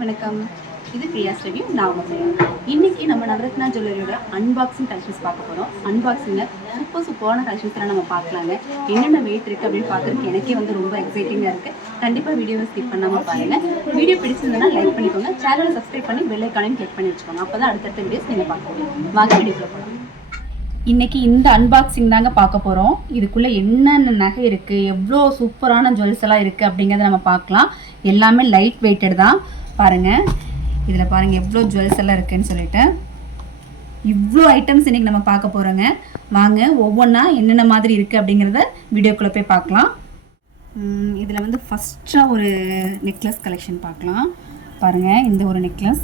வணக்கம். இது பிரியாஸ் ரிவ்யூ. நான் உங்க பிரியா. இன்னைக்கு நம்ம நவரத்னா ஜுவல்லரியோட அன்பாக்சிங் கலெக்ஷன்ஸ் பார்க்க போகிறோம். அன்பாக்சிங்கில் சூப்பரான கலெக்ஷன்ஸ்லாம் நம்ம பார்க்கலாங்க. என்னென்ன வெயிட் இருக்குது அப்படின்னு பார்க்குறதுக்கு எனக்கே வந்து ரொம்ப எக்ஸைட்டிங்காக இருக்குது. கண்டிப்பாக வீடியோவை ஸ்கிப் பண்ணாமல் பாருங்கள். வீடியோ பிடிச்சிருந்ததுன்னா லைக் பண்ணிக்கோங்க. சேனலை சப்ஸ்கிரைப் பண்ணி பெல் ஐகானையும் கிளிக் பண்ணி வச்சுக்கோங்க. அப்போ தான் அடுத்தடுத்த வீடியோஸ் நீங்கள் பார்க்க முடியும். வாங்க வீடியோக்குள்ள போகலாம். இன்றைக்கி இந்த அன்பாக்சிங் தாங்க பார்க்க போகிறோம். இதுக்குள்ளே என்னென்ன நகை இருக்குது, எவ்வளோ சூப்பரான ஜுவல்ஸ் எல்லாம் இருக்குது அப்படிங்கிறத நம்ம பார்க்கலாம். எல்லாமே லைட் வெயிட்டட் தான். பாருங்கள், இதில் பாருங்கள் எவ்வளோ ஜுவல்ஸ் எல்லாம் இருக்குதுன்னு சொல்லிட்டு. இவ்வளோ ஐட்டம்ஸ் இன்றைக்கி நம்ம பார்க்க போகிறோங்க. வாங்க ஒவ்வொன்றா என்னென்ன மாதிரி இருக்குது அப்படிங்கிறத வீடியோக்குள்ளே போய் பார்க்கலாம். இதில் வந்து ஃபஸ்ட்டாக ஒரு நெக்லஸ் கலெக்ஷன் பார்க்கலாம். பாருங்கள், இந்த ஒரு நெக்லஸ்.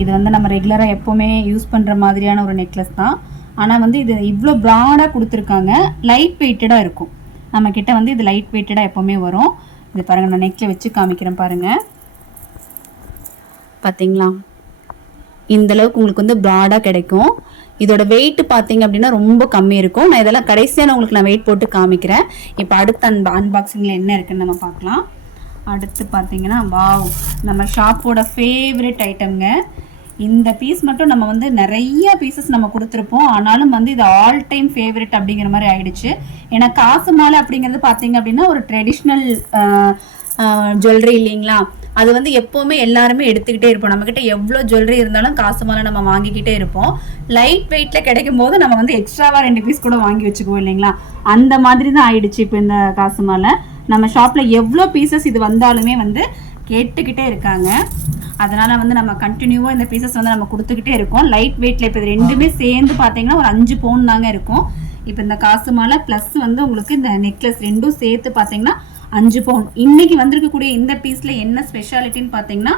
இது வந்து நம்ம ரெகுலராக எப்போவுமே யூஸ் பண்ணுற மாதிரியான ஒரு நெக்லஸ் தான். ஆனால் வந்து இது இவ்வளோ ப்ராடாக கொடுத்துருக்காங்க. லைட் வெயிட்டடாக இருக்கும். நம்மக்கிட்ட வந்து இது லைட் வெயிட்டடாக எப்போவுமே வரும். இது பாருங்கள், நான் நெக்கில் வச்சு காமிக்கிறேன் பாருங்கள். பார்த்தீங்களா, இந்தளவுக்கு உங்களுக்கு வந்து ப்ராடாக கிடைக்கும். இதோட வெயிட் பார்த்தீங்க அப்படின்னா ரொம்ப கம்மி இருக்கும். நான் இதெல்லாம் கடைசியாக உங்களுக்கு நான் வெயிட் போட்டு காமிக்கிறேன். இப்போ அடுத்த அன்பாக்சிங்கில் என்ன இருக்குன்னு நம்ம பார்க்கலாம். அடுத்து பார்த்தீங்கன்னா, வாவ், நம்ம ஷாப்போட ஃபேவரட் ஐட்டம்ங்க. இந்த பீஸ் மட்டும் நம்ம வந்து நிறைய பீசஸ் நம்ம கொடுத்துருப்போம். ஆனாலும் வந்து இது ஆல் டைம் ஃபேவரட் அப்படிங்கிற மாதிரி ஆயிடுச்சு. ஏன்னா காசு மாலை அப்படிங்கிறது பார்த்தீங்க அப்படின்னா ஒரு ட்ரெடிஷ்னல் ஜுவல்லரி இல்லைங்களா. அது வந்து எப்போவுமே எல்லாருமே எடுத்துக்கிட்டே இருப்போம். நம்மக்கிட்ட எவ்வளோ ஜுவல்லரி இருந்தாலும் காசு மாலை நம்ம வாங்கிக்கிட்டே இருப்போம். லைட் வெயிட்டில் கிடைக்கும் போது நம்ம வந்து எக்ஸ்ட்ராவாக 2 பீஸ் கூட வாங்கி வச்சுக்குவோம் இல்லைங்களா. அந்த மாதிரி தான் ஆயிடுச்சு இப்போ இந்த காசு மாலை. நம்ம ஷாப்பில் எவ்வளோ பீசஸ் இது வந்தாலுமே வந்து கேட்டுக்கிட்டே இருக்காங்க. அதனால் வந்து நம்ம கண்டினியூவாக இந்த பீசஸ் வந்து நம்ம கொடுத்துக்கிட்டே இருக்கோம். லைட் வெயிட்டில் இப்போ இது ரெண்டுமே சேர்ந்து பார்த்தீங்கன்னா ஒரு 5 பவுன் தாங்க இருக்கும். இப்போ இந்த காசு மாலை ப்ளஸ் வந்து உங்களுக்கு இந்த நெக்லஸ் ரெண்டும் சேர்த்து பார்த்தீங்கன்னா 5 பவுன். இன்றைக்கி வந்திருக்கக்கூடிய இந்த பீஸில் என்ன ஸ்பெஷாலிட்டின்னு பார்த்தீங்கன்னா,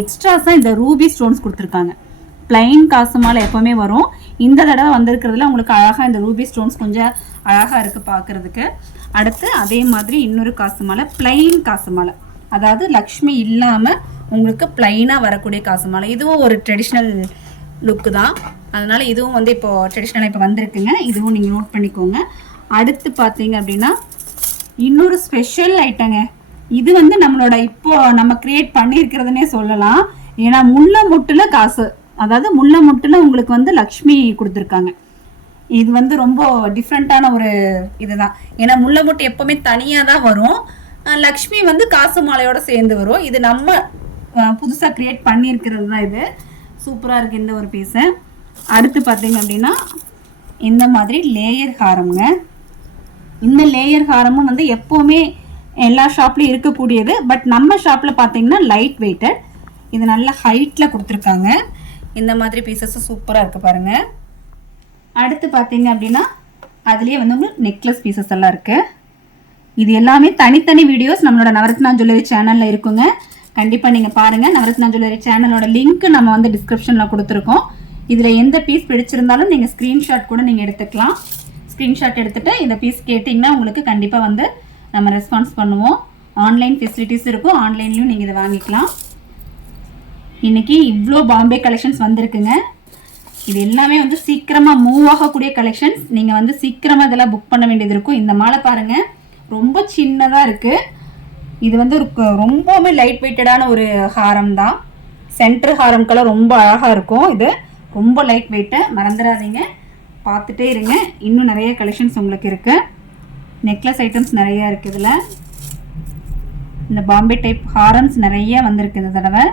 எக்ஸ்ட்ராஸாக இந்த ரூபி ஸ்டோன்ஸ் கொடுத்துருக்காங்க. பிளைன் காசு மாலை எப்போவுமே வரும். இந்த தடவை வந்திருக்கிறதுல உங்களுக்கு அழகாக இந்த ரூபி ஸ்டோன்ஸ் கொஞ்சம் அழகாக இருக்குது பார்க்குறதுக்கு. அடுத்து அதே மாதிரி இன்னொரு காசு மாலை, பிளைன் காசு மாலை, அதாவது லக்ஷ்மி இல்லாமல் உங்களுக்கு பிளைனாக வரக்கூடிய காசு மாலை. இதுவும் ஒரு ட்ரெடிஷ்னல் லுக்கு தான். அதனால் இதுவும் வந்து இப்போது ட்ரெடிஷ்னலாக இப்போ வந்திருக்குங்க. இதுவும் நீங்கள் நோட் பண்ணிக்கோங்க. அடுத்து பார்த்தீங்க அப்படின்னா இன்னொரு ஸ்பெஷல் ஐட்டங்க. இது வந்து நம்மளோட இப்போது நம்ம க்ரியேட் பண்ணியிருக்கிறதுனே சொல்லலாம். ஏன்னா முல்லை முட்டில் காசு, அதாவது முல்லை முட்டில் உங்களுக்கு வந்து லக்ஷ்மி கொடுத்துருக்காங்க. இது வந்து ரொம்ப டிஃப்ரெண்ட்டான ஒரு இதுதான். ஏன்னா முல்லை முட்டு எப்போவுமே தனியாக தான் வரும். லக்ஷ்மி வந்து காசு மாலையோட சேர்ந்து வரும். இது நம்ம புதுசாக க்ரியேட் பண்ணியிருக்கிறது தான். இது சூப்பராக இருக்குது இந்த ஒரு பீஸு. அடுத்து பார்த்தீங்க அப்படின்னா இந்த மாதிரி லேயர் ஹாரம்ங்க. இந்த லேயர் ஹாரமும் வந்து எப்போவுமே எல்லா ஷாப்லேயும் இருக்கக்கூடியது. பட் நம்ம ஷாப்பில் பார்த்தீங்கன்னா லைட் வெயிட்டட். இது நல்ல ஹைட்டில் கொடுத்துருக்காங்க. இந்த மாதிரி பீசஸும் சூப்பராக இருக்குது பாருங்கள். அடுத்து பார்த்தீங்க அப்படின்னா அதுலேயே வந்து உங்களுக்கு நெக்லஸ் பீசஸ் எல்லாம் இருக்குது. இது எல்லாமே தனித்தனி வீடியோஸ் நம்மளோட நவரத்னா ஜுவல்லரி சேனலில் இருக்குங்க. கண்டிப்பாக நீங்கள் பாருங்கள். நவரத்னா ஜுவல்லரி சேனலோட லிங்க் நம்ம வந்து டிஸ்கிரிப்ஷனில் கொடுத்துருக்கோம். இதில் எந்த பீஸ் பிடிச்சிருந்தாலும் நீங்கள் ஸ்க்ரீன்ஷாட் கூட நீங்கள் எடுத்துக்கலாம். ஸ்க்ரீன்ஷாட் எடுத்துகிட்டு இந்த பீஸ் கேட்டிங்கன்னா உங்களுக்கு கண்டிப்பாக வந்து நம்ம ரெஸ்பான்ஸ் பண்ணுவோம். ஆன்லைன் ஃபெசிலிட்டிஸ் இருக்கும். ஆன்லைன்லேயும் நீங்கள் இதை வாங்கிக்கலாம். இன்றைக்கி இவ்வளோ பாம்பே கலெக்ஷன்ஸ் வந்திருக்குங்க. இது எல்லாமே வந்து சீக்கிரமாக மூவ் ஆகக்கூடிய கலெக்ஷன்ஸ். நீங்கள் வந்து சீக்கிரமாக இதெல்லாம் புக் பண்ண வேண்டியது இருக்கும். இந்த மாலை பாருங்கள், ரொம்ப சின்னதாக இருக்குது. இது வந்து ரொம்பவுமே லைட் வெயிட்டடான ஒரு ஹாரம் தான். சென்டர் ஹாரம்கெல்லாம் ரொம்ப அழகாக இருக்கும். இது ரொம்ப லைட் வெயிட்டு. மறந்துடாதீங்க, பார்த்துட்டே இருங்க. இன்னும் நிறைய கலெக்ஷன்ஸ் உங்களுக்கு இருக்குது. நெக்லஸ் ஐட்டம்ஸ் நிறையா இருக்குது. இதில் இந்த பாம்பே டைப் ஹாரம்ஸ் நிறைய வந்திருக்கு இந்த தடவை.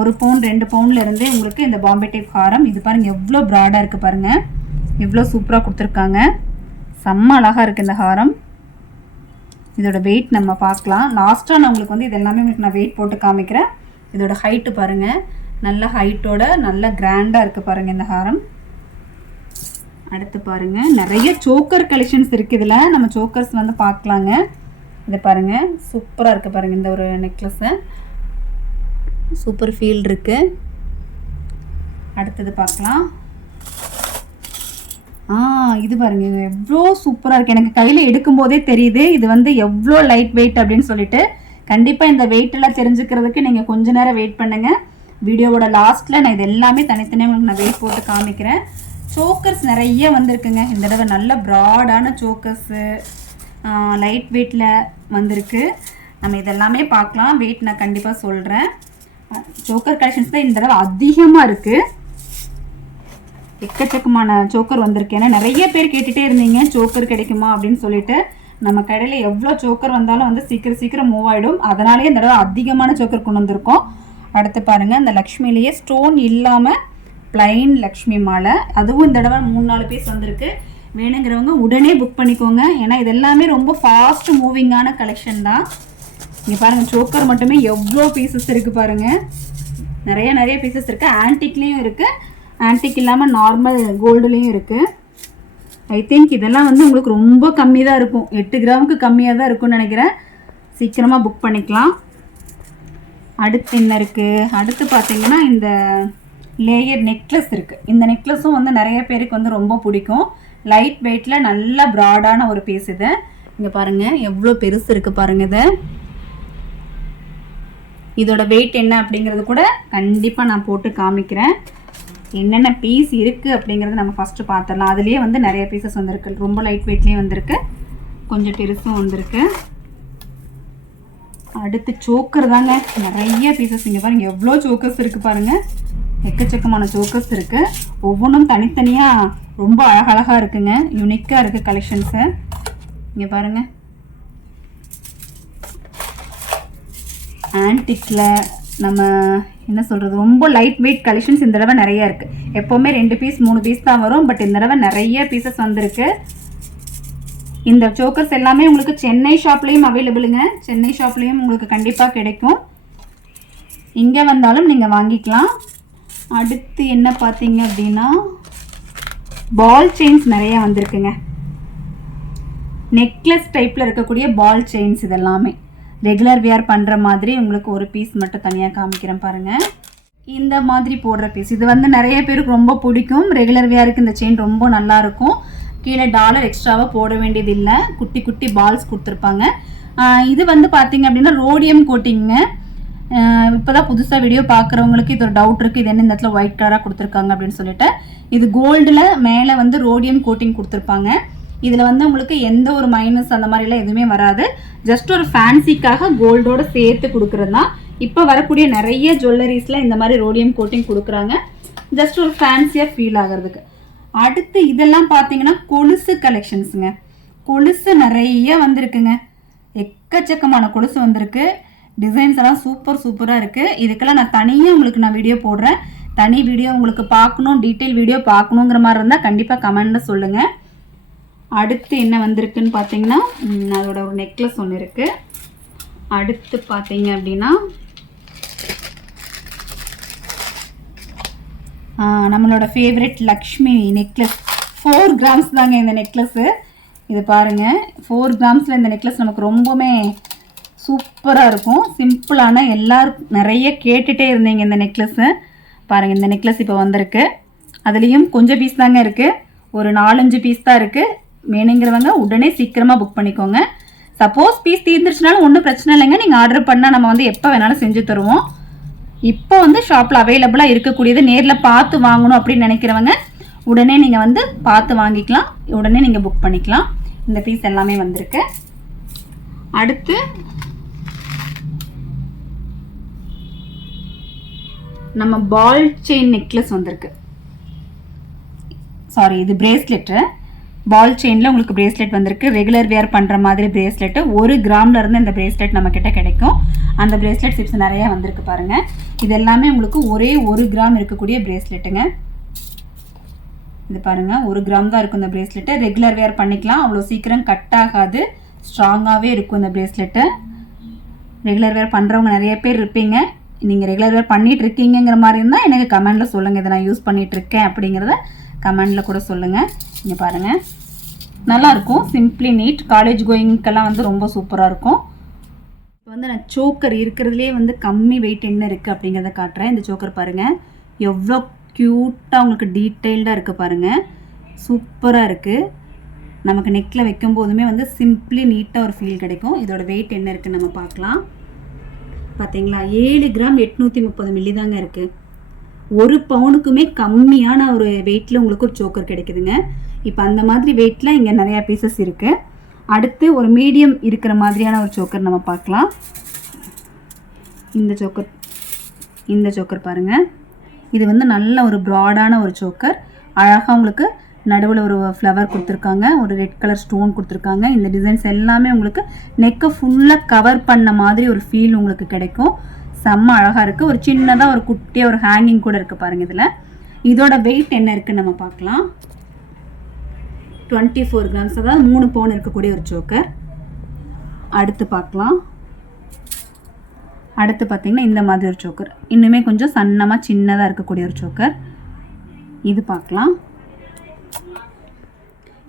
1 பவுன் 2 பவுன்லேருந்தே உங்களுக்கு இந்த பாம்பே டைப் ஹாரம். இது பாருங்கள் எவ்வளோ ப்ராடாக இருக்குது பாருங்கள். எவ்வளோ சூப்பராக கொடுத்துருக்காங்க. செம்ம அழகாக இருக்குது இந்த ஹாரம். இதோட வெயிட் நம்ம பார்க்கலாம். லாஸ்ட்டாக நான் உங்களுக்கு வந்து இது எல்லாமே உங்களுக்கு நான் வெயிட் போட்டு காமிக்கிறேன். இதோட ஹைட்டு பாருங்கள், நல்ல ஹைட்டோட நல்ல கிராண்டாக இருக்குது பாருங்கள் இந்த ஹாரம். அடுத்து பாருங்கள், நிறைய சோக்கர் கலெக்ஷன்ஸ் இருக்குது. இதில் நம்ம சோக்கர்ஸ் வந்து பார்க்கலாங்க. இதை பாருங்கள், சூப்பராக இருக்குது பாருங்கள். இந்த ஒரு நெக்லஸ்ஸு சூப்பர் ஃபீல் இருக்குது. அடுத்தது பார்க்கலாம். இது பாருங்க, இது எவ்வளோ சூப்பராக இருக்குது. எனக்கு கையில் எடுக்கும்போதே தெரியுது இது வந்து எவ்வளோ லைட் வெயிட் அப்படின்னு சொல்லிட்டு. கண்டிப்பாக இந்த வெயிட்டெல்லாம் தெரிஞ்சுக்கிறதுக்கு நீங்கள் கொஞ்ச நேரம் வெயிட் பண்ணுங்கள். வீடியோவோட லாஸ்ட்டில் நான் இது எல்லாமே தனித்தனியாக உங்களுக்கு நான் வெயிட் போட்டு காமிக்கிறேன். சோக்கர்ஸ் நிறைய வந்திருக்குங்க இந்த தடவை. நல்ல ப்ராடான சோக்கர்ஸு லைட் வெயிட்டில் வந்திருக்கு. நம்ம இதெல்லாமே பார்க்கலாம். வெயிட் நான் கண்டிப்பாக சொல்கிறேன். சோக்கர் கலெக்ஷன்ஸ் தான் இந்த தடவை அதிகமாக இருக்குது. எக்கச்சக்கமான சோக்கர் வந்திருக்கு. ஏன்னா நிறைய பேர் கேட்டுகிட்டே இருந்தீங்க சோக்கர் கிடைக்குமா அப்படின்னு சொல்லிட்டு. நம்ம கடையில் எவ்வளோ சோக்கர் வந்தாலும் வந்து சீக்கிரம் மூவ் ஆகிடும். அதனாலேயே இந்த தடவை அதிகமான சோக்கர் கொண்டு வந்திருக்கோம். அடுத்து பாருங்கள், இந்த லக்ஷ்மிலேயே ஸ்டோன் இல்லாமல் பிளைன் லக்ஷ்மி மாலை, அதுவும் இந்த தடவை 3-4 பீஸ் வந்திருக்கு. வேணுங்கிறவங்க உடனே புக் பண்ணிக்கோங்க. ஏன்னா இது எல்லாமே ரொம்ப ஃபாஸ்ட் மூவிங்கான கலெக்ஷன் தான். இங்கே பாருங்கள், சோக்கர் மட்டுமே எவ்வளோ பீசஸ் இருக்குது பாருங்கள். நிறைய பீசஸ் இருக்குது. ஆன்டிக்லேயும் இருக்குது, ஆன்டிக் இல்லாமல் நார்மல் கோல்டுலேயும் இருக்குது. ஐ திங்க் இதெல்லாம் வந்து உங்களுக்கு ரொம்ப கம்மி தான் இருக்கும். 8 கிராமுக்கு கம்மியாக தான் இருக்கும்னு நினைக்கிறேன். சீக்கிரமாக புக் பண்ணிக்கலாம். அடுத்து என்ன இருக்குது? அடுத்து பார்த்தீங்கன்னா இந்த லேயர் நெக்லஸ் இருக்குது. இந்த நெக்லஸும் வந்து நிறைய பேருக்கு வந்து ரொம்ப பிடிக்கும். லைட் வெயிட்டில் நல்ல ப்ராடான ஒரு பீஸ் இது. இங்கே பாருங்கள் எவ்வளோ பெருசு இருக்குது பாருங்கள். இதோட வெயிட் என்ன அப்படிங்கிறது கூட கண்டிப்பாக நான் போட்டு காமிக்கிறேன். என்னென்ன பீஸ் இருக்குது அப்படிங்கிறத நம்ம ஃபஸ்ட்டு பார்த்துடலாம். அதுலேயே வந்து நிறைய பீசஸ் வந்திருக்கு. ரொம்ப லைட் வெயிட்லேயும் வந்திருக்கு, கொஞ்சம் பெருசும் வந்திருக்கு. அடுத்து சோக்கர் தாங்க, நிறைய பீசஸ். இங்கே பாருங்கள் எவ்வளோ சோக்கர்ஸ் இருக்குது பாருங்கள். எக்கச்சக்கமான சோக்கர்ஸ் இருக்குது. ஒவ்வொன்றும் தனித்தனியாக ரொம்ப அழகழகாக இருக்குங்க. யூனிக்காக இருக்குது கலெக்ஷன்ஸு. இங்கே பாருங்கள், ஆன்டிக்கில் நம்ம என்ன சொல்கிறது, ரொம்ப லைட் வெயிட் கலெக்ஷன்ஸ் இந்த தடவை நிறைய இருக்குது. எப்போவுமே 2 பீஸ் 3 பீஸ் தான் வரும். பட் இந்த தடவை நிறைய பீசஸ் வந்திருக்கு. இந்த சோக்கர்ஸ் எல்லாமே உங்களுக்கு சென்னை ஷாப்லேயும் அவைலபிளுங்க. சென்னை ஷாப்லேயும் உங்களுக்கு கண்டிப்பாக கிடைக்கும். இங்கே வந்தாலும் நீங்கள் வாங்கிக்கலாம். அடுத்து என்ன பார்த்தீங்க அப்படின்னா பால் செயின்ஸ் நிறையா வந்திருக்குங்க. நெக்லஸ் டைப்பில் இருக்கக்கூடிய பால் செயின்ஸ் இதெல்லாமே ரெகுலர் வியர் பண்ணுற மாதிரி. உங்களுக்கு ஒரு பீஸ் மட்டும் தனியாக காமிக்கிறேன் பாருங்கள். இந்த மாதிரி போடுற பீஸ் இது வந்து நிறைய பேருக்கு ரொம்ப பிடிக்கும். ரெகுலர் வியருக்கு இந்த செயின் ரொம்ப நல்லாயிருக்கும். கீழே டாலர் எக்ஸ்ட்ராவாக போட வேண்டியது இல்லை. குட்டி குட்டி பால்ஸ் கொடுத்துருப்பாங்க. இது வந்து பார்த்தீங்க அப்படின்னா ரோடியம் கோட்டிங்க. இப்போ தான் புதுசாக வீடியோ பார்க்குறவங்களுக்கு இது ஒரு டவுட் இருக்குது, இது என்ன இந்த இடத்துல ஒயிட் கலராக கொடுத்துருக்காங்க அப்படின்னு சொல்லிட்டு. இது கோல்டில் மேலே வந்து ரோடியம் கோட்டிங் கொடுத்துருப்பாங்க. இதில் வந்து உங்களுக்கு எந்த ஒரு மைனஸ் அந்த மாதிரிலாம் எதுவுமே வராது. ஜஸ்ட் ஒரு ஃபேன்சிக்காக கோல்டோடு சேர்த்து கொடுக்குறது தான். இப்போ வரக்கூடிய நிறைய ஜுவல்லரிஸில் இந்த மாதிரி ரோடியம் கோட்டிங் கொடுக்குறாங்க, ஜஸ்ட் ஒரு ஃபேன்சியாக ஃபீல் ஆகிறதுக்கு. அடுத்து இதெல்லாம் பார்த்தீங்கன்னா கொலுசு கலெக்ஷன்ஸுங்க. கொலுசு நிறைய வந்திருக்குங்க. எக்கச்சக்கமான கொலுசு வந்திருக்கு. டிசைன்ஸ் எல்லாம் சூப்பராக இருக்குது. இதுக்கெல்லாம் நான் தனியாக உங்களுக்கு நான் வீடியோ போடுறேன். தனி வீடியோ உங்களுக்கு பார்க்கணும், டீட்டெயில் வீடியோ பார்க்கணுங்கிற மாதிரி இருந்தால் கண்டிப்பாக கமெண்டில் சொல்லுங்கள். அடுத்து என்ன வந்திருக்குன்னு பார்த்தீங்கன்னா அதோட ஒரு நெக்லஸ் ஒன்று இருக்குது. அடுத்து பார்த்தீங்க அப்படின்னா நம்மளோட ஃபேவரட் லக்ஷ்மி நெக்லஸ். 4 கிராம்ஸ் தாங்க இந்த நெக்லஸ்ஸு. இது பாருங்கள், 4 கிராம்ஸில் இந்த நெக்லஸ் நமக்கு ரொம்பவுமே சூப்பராக இருக்கும். சிம்பிளான, எல்லோரும் நிறைய கேட்டுகிட்டே இருந்தீங்க இந்த நெக்லஸ்ஸு. பாருங்கள், இந்த நெக்லஸ் இப்போ வந்திருக்கு. அதுலேயும் கொஞ்சம் பீஸ் தாங்க இருக்குது, ஒரு 4-5 பீஸ் தான் இருக்குது. வேணுங்கிறவங்க உடனே சீக்கிரமாக புக் பண்ணிக்கோங்க. சப்போஸ் பீஸ் தீர்ந்துருச்சுனாலும் ஒன்றும் பிரச்சனை இல்லைங்க. நீங்கள் ஆர்டர் பண்ணால் நம்ம வந்து எப்போ வேணாலும் செஞ்சு தருவோம். இப்போ வந்து ஷாப்பில் அவைலபிளாக இருக்கக்கூடியது. நேரில் பார்த்து வாங்கணும் அப்படின்னு நினைக்கிறவங்க உடனே நீங்கள் வந்து பார்த்து வாங்கிக்கலாம், உடனே நீங்கள் புக் பண்ணிக்கலாம். இந்த பீஸ் எல்லாமே வந்திருக்கு. அடுத்து நம்ம பால் செயின் நெக்லஸ் வந்திருக்கு. சாரி, இது பிரேஸ்லெட்டு. பால் செயினில் உங்களுக்கு பிரேஸ்லெட் வந்திருக்கு. ரெகுலர் வியர் பண்ணுற மாதிரி பிரேஸ்லெட்டு. 1 கிராமில் இருந்து இந்த பிரேஸ்லெட் நம்மக்கிட்ட கிடைக்கும். அந்த பிரேஸ்லெட் சிப்ஸ் நிறையா வந்திருக்கு பாருங்கள். இது எல்லாமே உங்களுக்கு ஒரே 1 கிராம் இருக்கக்கூடிய பிரேஸ்லெட்டுங்க. இது பாருங்கள், 1 கிராம் தான் இருக்கும் இந்த பிரேஸ்லெட்டு. ரெகுலர் வியர் பண்ணிக்கலாம், அவ்வளோ சீக்கிரம் கட் ஆகாது, ஸ்ட்ராங்காகவே இருக்கும் இந்த பிரேஸ்லெட்டு. ரெகுலர் வியர் பண்ணுறவங்க நிறைய பேர் இருப்பீங்க. நீங்கள் ரெகுலர் வியர் பண்ணிகிட்டு இருக்கீங்கிற மாதிரி இருந்தால் எனக்கு கமெண்டில் சொல்லுங்கள். இதை நான் யூஸ் பண்ணிகிட்ருக்கேன் அப்படிங்கிறத கமெண்டில் கூட சொல்லுங்கள். இங்கே பாருங்கள், நல்லாயிருக்கும், சிம்பிளி நீட். காலேஜ் கோயிங்க்கெல்லாம் வந்து ரொம்ப சூப்பராக இருக்கும். இப்போ வந்து நான் சோக்கர் இருக்கிறதுலே வந்து கம்மி வெயிட் என்ன இருக்குது அப்படிங்கிறத காட்டுறேன். இந்த சோக்கர் பாருங்கள், எவ்வளோ க்யூட்டாக உங்களுக்கு டீட்டெயில்டாக இருக்குது பாருங்கள். சூப்பராக இருக்குது. நமக்கு நெக்கில் வைக்கும் போதுமே வந்து சிம்பிளி நீட்டாக ஒரு ஃபீல் கிடைக்கும். இதோட வெயிட் என்ன இருக்குதுன்னு நம்ம பார்க்கலாம். பார்த்தீங்களா, 7 கிராம் 830 மில்லி தாங்க இருக்குது. 1 பவுனுக்குமே கம்மியான ஒரு வெயிட்டில் உங்களுக்கு ஒரு சோக்கர் கிடைக்குதுங்க. இப்போ அந்த மாதிரி வெயிட்டில் இங்கே நிறையா பீசஸ் இருக்குது. அடுத்து ஒரு மீடியம் இருக்கிற மாதிரியான ஒரு சோக்கர் நம்ம பார்க்கலாம். இந்த சோக்கர் இந்த சோக்கர் பாருங்கள், இது வந்து நல்ல ஒரு ப்ராடான ஒரு சோக்கர். அழகாக உங்களுக்கு நடுவில் ஒரு ஃப்ளவர் கொடுத்துருக்காங்க, ஒரு ரெட் கலர் ஸ்டோன் கொடுத்துருக்காங்க. இந்த டிசைன்ஸ் எல்லாமே உங்களுக்கு நெக்கை ஃபுல்லாக கவர் பண்ண மாதிரி ஒரு ஃபீல் உங்களுக்கு கிடைக்கும். செம்ம அழகாக இருக்குது. ஒரு சின்னதாக ஒரு குட்டியாக ஒரு ஹேங்கிங் கூட இருக்குது பாருங்கள். இதில் இதோட வெயிட் என்ன இருக்குன்னு நம்ம பார்க்கலாம். 24 கிராம்ஸ், அதாவது 3 பவுன் இருக்கக்கூடிய ஒரு சோக்கர். அடுத்து பார்க்கலாம். அடுத்து பார்த்திங்கன்னா இந்த மாதிரி ஒரு சோக்கர், இன்னுமே கொஞ்சம் சன்னமாக சின்னதாக இருக்கக்கூடிய ஒரு சோக்கர். இது பார்க்கலாம்.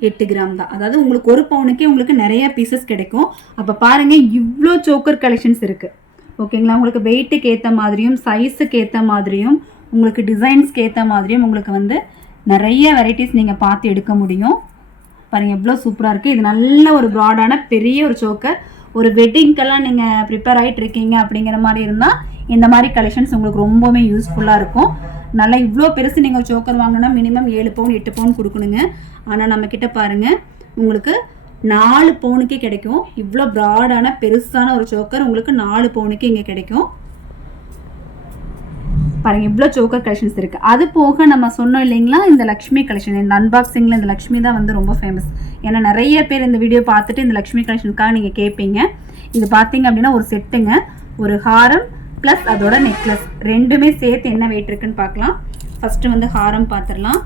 8 கிராம் தான், அதாவது உங்களுக்கு 1 பவுனுக்கே உங்களுக்கு நிறைய பீசஸ் கிடைக்கும். அப்போ பாருங்கள், இவ்வளோ சோக்கர் கலெக்ஷன்ஸ் இருக்குது. ஓகேங்களா, உங்களுக்கு வெயிட்டுக்கு ஏற்ற மாதிரியும் சைஸுக்கு ஏற்ற மாதிரியும் உங்களுக்கு டிசைன்ஸ்க்கு ஏற்ற மாதிரியும் உங்களுக்கு வந்து நிறைய வெரைட்டிஸ் நீங்கள் பார்த்து எடுக்க முடியும். பாருங்கள் எவ்வளோ சூப்பராக இருக்குது. இது நல்ல ஒரு ப்ராடான பெரிய ஒரு சோக்கர். ஒரு வெட்டிங்க்கெல்லாம் நீங்கள் ப்ரிப்பேர் ஆகிட்டு இருக்கீங்க அப்படிங்கிற மாதிரி இருந்தால் இந்த மாதிரி கலெக்ஷன்ஸ் உங்களுக்கு ரொம்பவுமே யூஸ்ஃபுல்லாக இருக்கும். நல்லா இவ்வளோ பெருசு நீங்கள் சோக்கர் வாங்கினா மினிமம் 7 பவுன் 8 பவுன் கொடுக்கணுங்க. ஆனால் நம்மக்கிட்ட பாருங்கள் உங்களுக்கு 4 பவுனுக்கே கிடைக்கும். இவ்வளோ ப்ராடான பெருசான ஒரு சோக்கர் உங்களுக்கு 4 பவுனுக்கு இங்கே கிடைக்கும். பாருங்கள் இவ்வளோ சோக்கர் கலெக்ஷன்ஸ் இருக்குது. அது போக நம்ம சொன்னோம் இல்லைங்களா, இந்த லக்ஷ்மி கலெக்ஷன், இந்த அன்பாக்சிங்கில் இந்த லக்ஷ்மி தான் வந்து ரொம்ப ஃபேமஸ். ஏன்னா நிறைய பேர் இந்த வீடியோ பார்த்துட்டு இந்த லக்ஷ்மி கலெக்ஷனுக்காக நீங்கள் கேட்பீங்க. இது பார்த்தீங்க அப்படின்னா ஒரு செட்டுங்க, ஒரு ஹாரம் ப்ளஸ் அதோட நெக்லஸ் ரெண்டுமே சேர்த்து என்ன வெயிட் இருக்குன்னு பார்க்கலாம். ஃபஸ்ட்டு வந்து ஹாரம் பார்த்துடலாம்.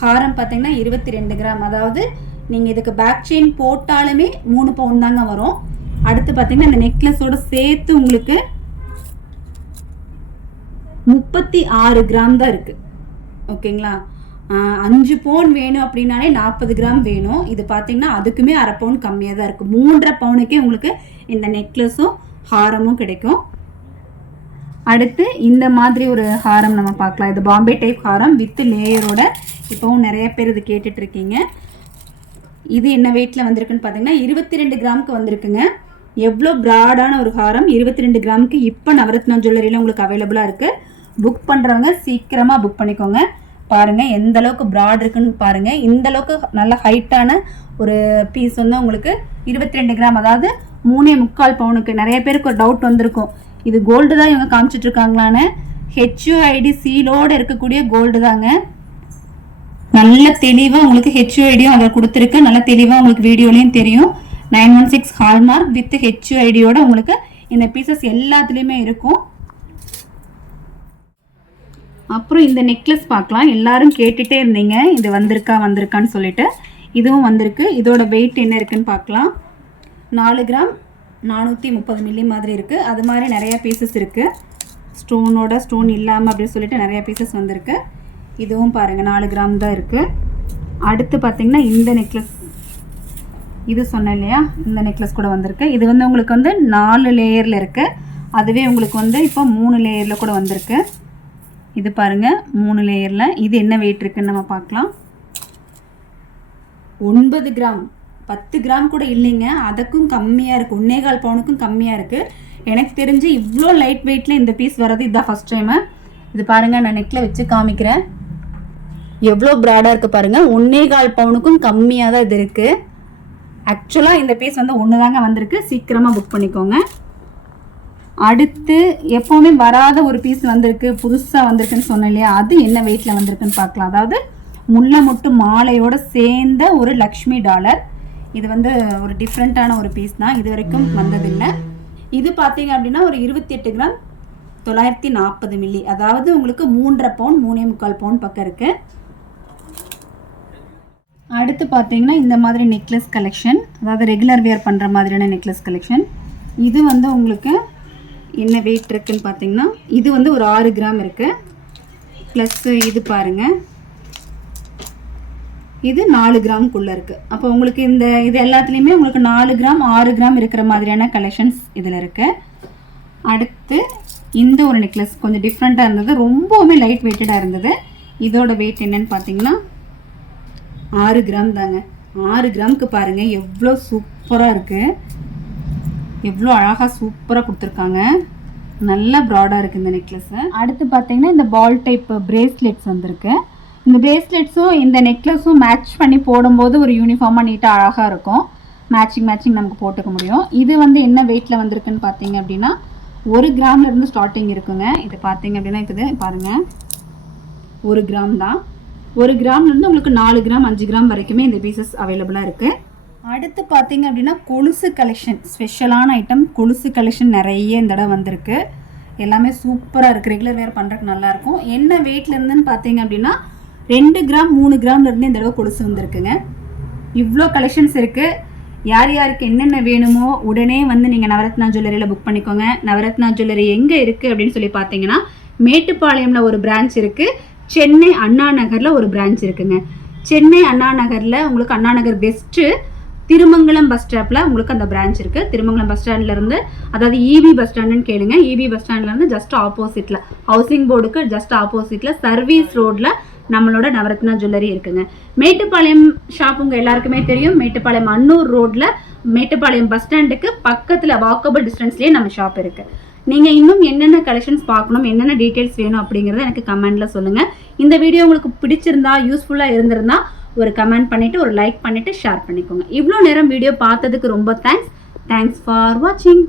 ஹாரம் பார்த்தீங்கன்னா 22 கிராம், அதாவது நீங்கள் இதுக்கு பேக் செயின் போட்டாலுமே 3 பவுன் தாங்க வரும். அடுத்து பார்த்தீங்கன்னா இந்த நெக்லஸோடு சேர்த்து உங்களுக்கு 36 கிராம் தான் இருக்குது. ஓகேங்களா, 5 பவுன் வேணும் அப்படின்னாலே 40 கிராம் வேணும். இது பார்த்தீங்கன்னா அதுக்குமே அரை பவுன் கம்மியாக தான் இருக்குது. 3.5 பவுனுக்கே உங்களுக்கு இந்த நெக்லஸும் ஹாரமும் கிடைக்கும். அடுத்து இந்த மாதிரி ஒரு ஹாரம் நம்ம பார்க்கலாம். இது பாம்பே டைப் ஹாரம் வித் லேயரோட. இப்போவும் நிறைய பேர் இது கேட்டுட்ருக்கீங்க. இது என்ன வெயிட்டில் வந்திருக்குன்னு பார்த்தீங்கன்னா 22 கிராமுக்கு வந்திருக்குங்க. எவ்வளோ ப்ராடான ஒரு ஹாரம். 22 கிராமுக்கு இப்போ நவரத்னா ஜுவல்லரியில் உங்களுக்கு அவைலபிளாக இருக்குது. புக் பண்ணுறவங்க சீக்கிரமாக புக் பண்ணிக்கோங்க. பாருங்கள் எந்த அளவுக்கு ப்ராட் இருக்குன்னு பாருங்கள். இந்த அளவுக்கு நல்ல ஹைட்டான ஒரு பீஸ் வந்து உங்களுக்கு 22 கிராம், அதாவது 3.25 பவுனுக்கு. நிறைய பேருக்கு ஒரு டவுட் வந்திருக்கும், இது கோல்டு தான் இவங்க காமிச்சிட்ருக்காங்களான்னு. HUID சீலோடு இருக்கக்கூடிய கோல்டு தாங்க. நல்ல தெளிவாக உங்களுக்கு HUIDயும் அதில் கொடுத்துருக்கு. நல்ல தெளிவாக உங்களுக்கு வீடியோலையும் தெரியும். 916 ஹால்மார்க் வித் HUIDயோட உங்களுக்கு இந்த பீசஸ் எல்லாத்துலேயுமே இருக்கும். அப்புறம் இந்த நெக்லஸ் பார்க்கலாம். எல்லாரும் கேட்டுகிட்டே இருந்தீங்க இது வந்திருக்கான்னு சொல்லிட்டு. இதுவும் வந்திருக்கு. இதோட வெயிட் என்ன இருக்குன்னு பார்க்கலாம். 4 கிராம் 430 மில்லி மாதிரி இருக்குது. அது மாதிரி நிறைய பீசஸ் இருக்குது. ஸ்டோனோட ஸ்டோன் இல்லாமல் அப்படின்னு சொல்லிட்டு நிறைய பீசஸ் வந்திருக்கு. இதுவும் பாருங்கள் 4 கிராம் தான் இருக்குது. அடுத்து பார்த்திங்கன்னா இந்த நெக்லஸ், இது சொன்னேன் இல்லையா, இந்த நெக்லஸ் கூட வந்திருக்கு. இது வந்து உங்களுக்கு வந்து 4 லேயரில் இருக்குது. அதுவே உங்களுக்கு வந்து இப்போ 3 லேயரில் கூட வந்திருக்கு. இது பாருங்கள் 3 லேயரில். இது என்ன வெயிட் இருக்குன்னு நம்ம பார்க்கலாம். 9 கிராம், 10 கிராம் கூட இல்லைங்க, அதுக்கும் கம்மியாக இருக்குது. 1.25 பவுனுக்கும் கம்மியாக இருக்குது. எனக்கு தெரிஞ்சு இவ்வளோ லைட் வெயிட்டில் இந்த பீஸ் வர்றது இதுதான் ஃபஸ்ட் டைமு. இது பாருங்கள், நான் நெக்கில் வச்சு காமிக்கிறேன். எவ்வளோ ப்ராடாக இருக்குது பாருங்கள். 1.25 பவுனுக்கும் கம்மியாக தான் இது இருக்குது. ஆக்சுவலாக இந்த பீஸ் வந்து ஒன்று தாங்க வந்திருக்கு. சீக்கிரமாக புக் பண்ணிக்கோங்க. அடுத்து எப்போவுமே வராத ஒரு பீஸ் வந்திருக்கு, புதுசாக வந்திருக்குன்னு சொன்னேன் இல்லையா, அது என்ன வெயிட்டில் வந்திருக்குன்னு பார்க்கலாம். அதாவது முல்லை முட்டு மாலையோடு சேர்ந்த ஒரு லக்ஷ்மி டாலர். இது வந்து ஒரு டிஃப்ரெண்ட்டான ஒரு பீஸ் தான், இது வரைக்கும் வந்ததில்லை. இது பார்த்தீங்க அப்படின்னா ஒரு 28 கிராம் 940 மில்லி, அதாவது உங்களுக்கு 3.5 பவுன் 3.25 பவுன் பக்கம் இருக்குது. அடுத்து பார்த்தீங்கன்னா இந்த மாதிரி நெக்லஸ் கலெக்ஷன், அதாவது ரெகுலர் வியர் பண்ணுற மாதிரியான நெக்லஸ் கலெக்ஷன். இது வந்து உங்களுக்கு என்ன வெயிட் இருக்குன்னு பார்த்தீங்கன்னா இது வந்து ஒரு 6 கிராம் இருக்குது. ப்ளஸ் இது பாருங்கள், இது 4 கிராமுக்குள்ளே இருக்குது. அப்போ உங்களுக்கு இது எல்லாத்துலேயுமே உங்களுக்கு 4 கிராம் 6 கிராம் இருக்கிற மாதிரியான கலெக்ஷன்ஸ் இதில் இருக்குது. அடுத்து இந்த ஒரு நெக்லஸ் கொஞ்சம் டிஃப்ரெண்ட்டாக இருந்தது, ரொம்பவுமே லைட் வெயிட்டடாக இருந்தது. இதோட வெயிட் என்னன்னு பார்த்தீங்கன்னா 6 கிராம் தாங்க. 6 கிராமுக்கு பாருங்கள் எவ்வளோ சூப்பராக இருக்குது, எவ்வளோ அழகாக சூப்பராக கொடுத்துருக்காங்க. நல்ல ப்ராடாக இருக்குது இந்த நெக்லஸ்ஸு. அடுத்து பார்த்தீங்கன்னா இந்த பால் டைப் பிரேஸ்லெட்ஸ் வந்திருக்கு. இந்த பிரேஸ்லெட்ஸும் இந்த நெக்லஸும் மேட்ச் பண்ணி போடும்போது ஒரு யூனிஃபார்மாக நீட்டாக அழகாக இருக்கும். மேட்சிங் நமக்கு போட்டுக்க முடியும். இது வந்து என்ன வெயிட்டில் வந்திருக்குன்னு பார்த்தீங்க அப்படின்னா 1 கிராம்ல இருந்து ஸ்டார்டிங் இருக்குங்க. இது பார்த்தீங்க அப்படின்னா இப்போ இது பாருங்கள் 1 கிராம் தான். 1 கிராம்லேருந்து உங்களுக்கு 4 கிராம் 5 கிராம் வரைக்குமே இந்த பீசஸ் அவைலபிளாக இருக்குது. அடுத்து பார்த்தீங்க அப்படின்னா கொலுசு கலெக்ஷன், ஸ்பெஷலான ஐட்டம் கொலுசு கலெக்ஷன் நிறைய இந்த தடவை வந்திருக்கு. எல்லாமே சூப்பராக இருக்குது, ரெகுலர் வேர் பண்ணுறதுக்கு நல்லாயிருக்கும். என்ன வெயிட்லேருந்துன்னு பார்த்தீங்க அப்படின்னா 2 கிராம் 3 கிராம்லேருந்து இந்த தடவை கொலுசு வந்துருக்குங்க. இவ்வளோ கலெக்ஷன்ஸ் இருக்குது. யார் யாருக்கு என்னென்ன வேணுமோ உடனே வந்து நீங்கள் நவரத்னா ஜுவல்லரியில் புக் பண்ணிக்கோங்க. நவரத்னா ஜுவல்லரி எங்கே இருக்குது அப்படின்னு சொல்லி பார்த்தீங்கன்னா மேட்டுப்பாளையமில் ஒரு பிரான்ச் இருக்குது, சென்னை அண்ணா நகரில் ஒரு பிரான்ச் இருக்குங்க. சென்னை அண்ணா நகரில் உங்களுக்கு அண்ணா நகர் பெஸ்ட்டு திருமங்கலம் பஸ் ஸ்டாப்பில் உங்களுக்கு அந்த பிரான்ச் இருக்குது. திருமங்கலம் பஸ் ஸ்டாண்ட்லேருந்து, அதாவது இபி பஸ் ஸ்டாண்டுன்னு கேளுங்க, இபி பஸ் ஸ்டாண்ட்லேருந்து ஜஸ்ட் ஆப்போசிட்டில், ஹவுசிங் போர்டுக்கு ஜஸ்ட் ஆப்போசிட்டில் சர்வீஸ் ரோட்டில் நம்மளோட நவரத்னா ஜுவல்லரி இருக்குங்க. மேட்டுப்பாளையம் ஷாப் உங்கள் எல்லாருக்குமே தெரியும். மேட்டுப்பாளையம் அன்னூர் ரோட்டில் மேட்டுப்பாளையம் பஸ் ஸ்டாண்டுக்கு பக்கத்தில் வாக்கபிள் டிஸ்டன்ஸ்லேயே நம்ம ஷாப் இருக்குது. நீங்கள் இன்னும் என்னென்ன கலெக்ஷன்ஸ் பார்க்கணும், என்னென்ன டீட்டெயில்ஸ் வேணும் அப்படிங்கிறத எனக்கு கமெண்டில் சொல்லுங்கள். இந்த வீடியோ உங்களுக்கு பிடிச்சிருந்தா, யூஸ்ஃபுல்லாக இருந்திருந்தா ஒரு கமெண்ட் பண்ணிவிட்டு ஒரு லைக் பண்ணிவிட்டு ஷேர் பண்ணிக்கோங்க. இவ்வளோ நேரம் வீடியோ பார்த்ததுக்கு ரொம்ப தேங்க்ஸ் ஃபார் வாட்சிங்.